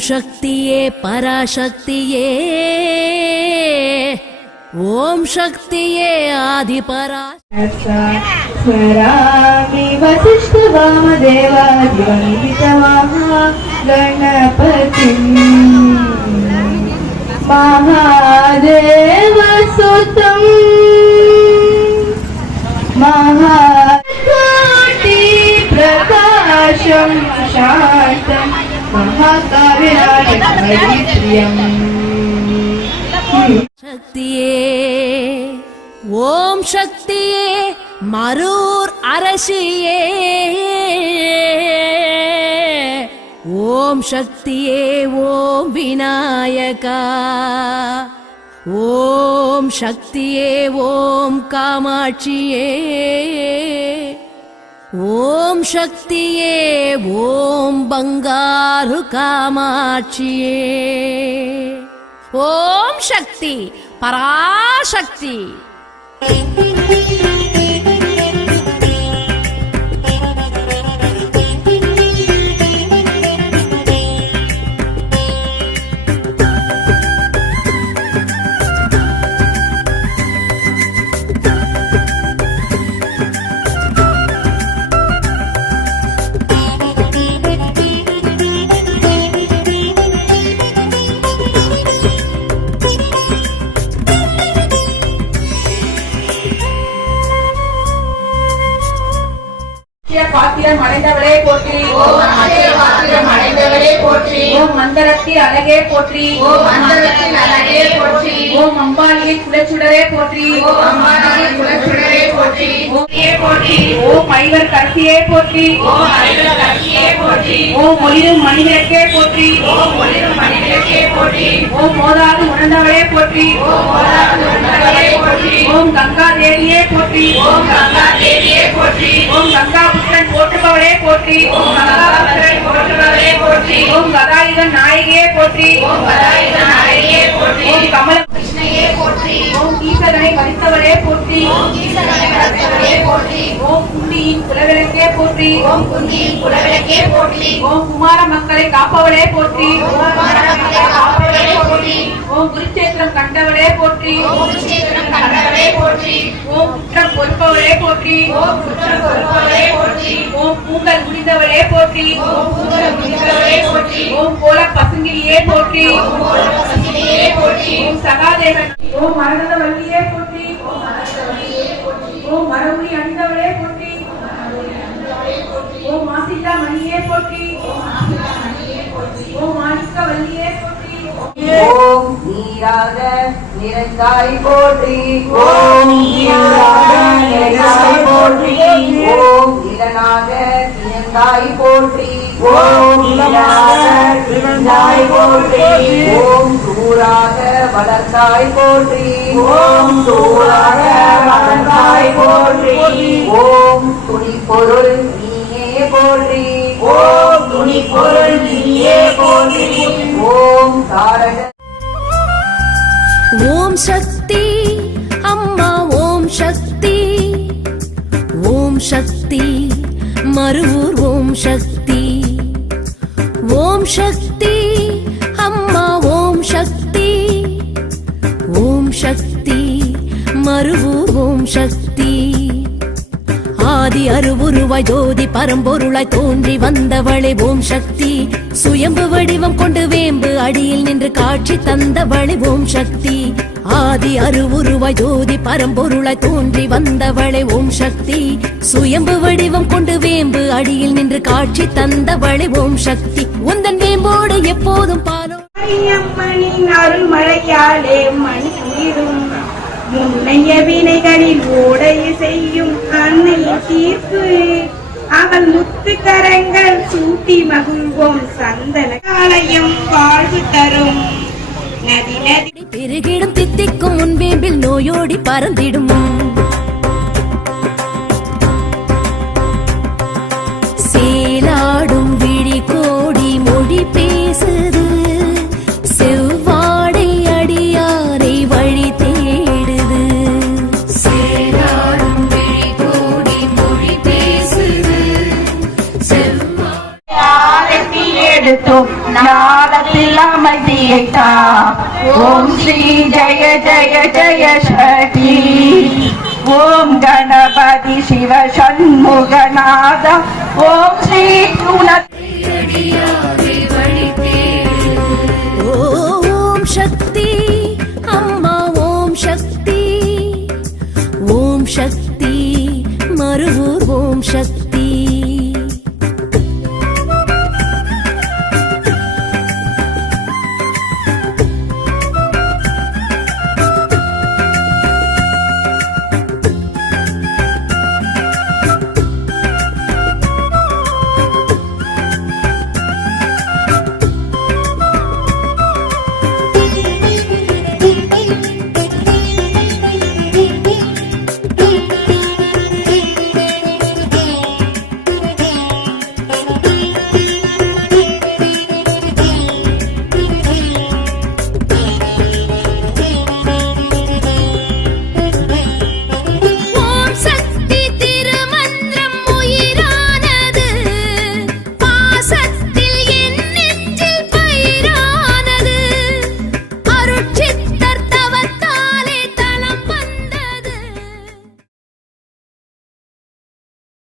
शक्तिये पराशक्तिये ओम शक्तिये आदिपरा स्वरामि वसिष्ठ वामदेवादिवन्दितमः गणपतिं महादेवसुतं महाकोटि प्रकाशं शान्तं महाकाव्यप्रियम् शक्तिये ओम शक्तिये मरूर அரசியே ஓம் சக்தியே ஓம் விநாயகா ஓம் சக்தியே ஓம் காமாட்சியே ஓம் சக்தியே ஓம் பங்காரு காமாட்சியே ஓம் சக்தி பராசக்தி பாத்திரம் அடைந்தவளே போற்றி ஓம் பாத்திரம் அடைந்தவளே போற்றி ஓம் மந்தரத்தில் அழகே போற்றி ஓம் மந்தரத்தில் அழகே போற்றி ஓம் அம்பாளியின் குலச்சுடரே போற்றி ஓம் அம்பாளியின் குலச்சுடரே போற்றி ஓம் போற்றி ஓம் ஐவர் கரசியே போற்றி ஓம் ஐவர் கரசியே போற்றி ஓம் ஒளிரும் மணிவிளக்கே போற்றி ஓம் ஒளிரும் மணிவிளக்கே போற்றி ஓம் மோதாது உணர்ந்தவளே போற்றி ஓம் மோதாது உணர்ந்தவளே போற்றி ஓம் கங்கா தேவியே போற்றி ஓம் கங்கா தேவியே போற்றி ஓம் கங்கா புத்திரன் போற்றுபவளே போற்றி ஓம் கங்கா புத்திரன் போற்றுபவளே போற்றி ஓம் கதாயுதன் நாயகியே போற்றி ஓம் கதாயுத நாயகியே போற்றி ஓம் கமல கிருஷ்ணையே போற்றி ஓம் ஈசனை வரித்தவளே போற்றி ஓம் ஈசனை வளர்த்தவளே போற்றி ஓம் குண்டியின் குலவிளக்கே போற்றி ஓம் குந்தியின் குலவிளக்கே போற்றி ஓம் குமார மக்களை காப்பவளே போற்றி ஓம் மாரமக்களை காப்பவளே போற்றி ஓம் குருச்சேத்திரம் கண்டவளே போற்றி ஓம் குருச்சேத்திரம் கண்டவளே போற்றி ஓம் குற்றம் பொறுப்பவளே போற்றி ஓம் குற்றம் பொறுப்பவளே போற்றி ஓம் பூங்கல் முடிந்தவளே போற்றி ஓம் பூங்கல் முடிந்தவளே போற்றி ஓம் கோல பசுங்கிரியே போற்றி ஓம் கோல பசுங்கிரியே போற்றி ஓம் சகாதேவன் ஓம் மரகதவல்லியே போற்றி ஓம் மரகதவல்லியே போற்றி ஓம் மரவுரி அணிந்தவளே போற்றி ஓம் மாசில்லா மணியே போற்றி ஓம் மாணிக்கவல்லியே போற்றி ஓம் நீராக நிறைந்தாய் போற்றி ஓம் நீராக நிறைந்தாய் போற்றி ஓம் இளனாக இணைந்தாய் போற்றி ஓம் இளனாக இணைந்தாய் போற்றி ஓம் தூராக வளர்ந்தாய் போற்றி ஓம் தூராக வளர்ந்தாய் போற்றி ஓம் துணி பொருள் நீயே போற்றி ஓம் துணி பொருள் நீயே போற்றி ஓம் தாரக ஓம் சக்தி அம்மா ஓம் சக்தி ஓம் சக்தி மருவூர் ஓம் சக்தி ஓம் சக்தி அம்மா ஓம் சக்தி ஓம் சக்தி மருவூர் ஓம் சக்தி ஆதி அருவுருவாய் ஜோதி பரம்பொருளாய் தோன்றி வந்தவளே ஓம் சக்தி சுயம்பு வடிவம் கொண்டு வேம்பு அடியில் நின்று காட்சி தந்தவளே ஓம் சக்தி ஆதி அருவுருவாய் ஜோதி பரம்பொருளாய் தோன்றி வந்தவளே ஓம் சக்தி சுயம்பு வடிவம் கொண்டு வேம்பு அடியில் நின்று காட்சி தந்தவளே ஓம் சக்தி உந்தன் வேம்போடு எப்போதும் பாலோ அம்மனின் அருள் மழையாலே மணி நீரும் முன்னைய வினைகளில் ஓடைய செய்யும் அன்னை தீர்ப்பு அவள் முத்து கரங்கள் சூட்டி மகிழ்வோம் சந்தன காலையும் வாழ்வு தரும் நதி நதி பெருகிடும் தித்திக்கும் முன்வேம்பில் நோயோடி பறந்திடும் சேலாடும் விழி கோடி மொழி பேசுது செவ்வாடை அடியாரை வழி தேடுது சேலாடும் விழி கோடி மொழி பேசுது செவ்வாடை எடுத்தோம் நாதத்தை மனதில் அமைதியை தா. ஓம் ஸ்ரீ ஜெய ஜெய ஜெய சக்தி. ஓம் கணபதி சிவ சண்முகநாத. ஓம் ஸ்ரீ ஓம் சக்தி அம்மா ஓம் சக்தி ஓம் சக்தி மருவூர் ஓம் சக்தி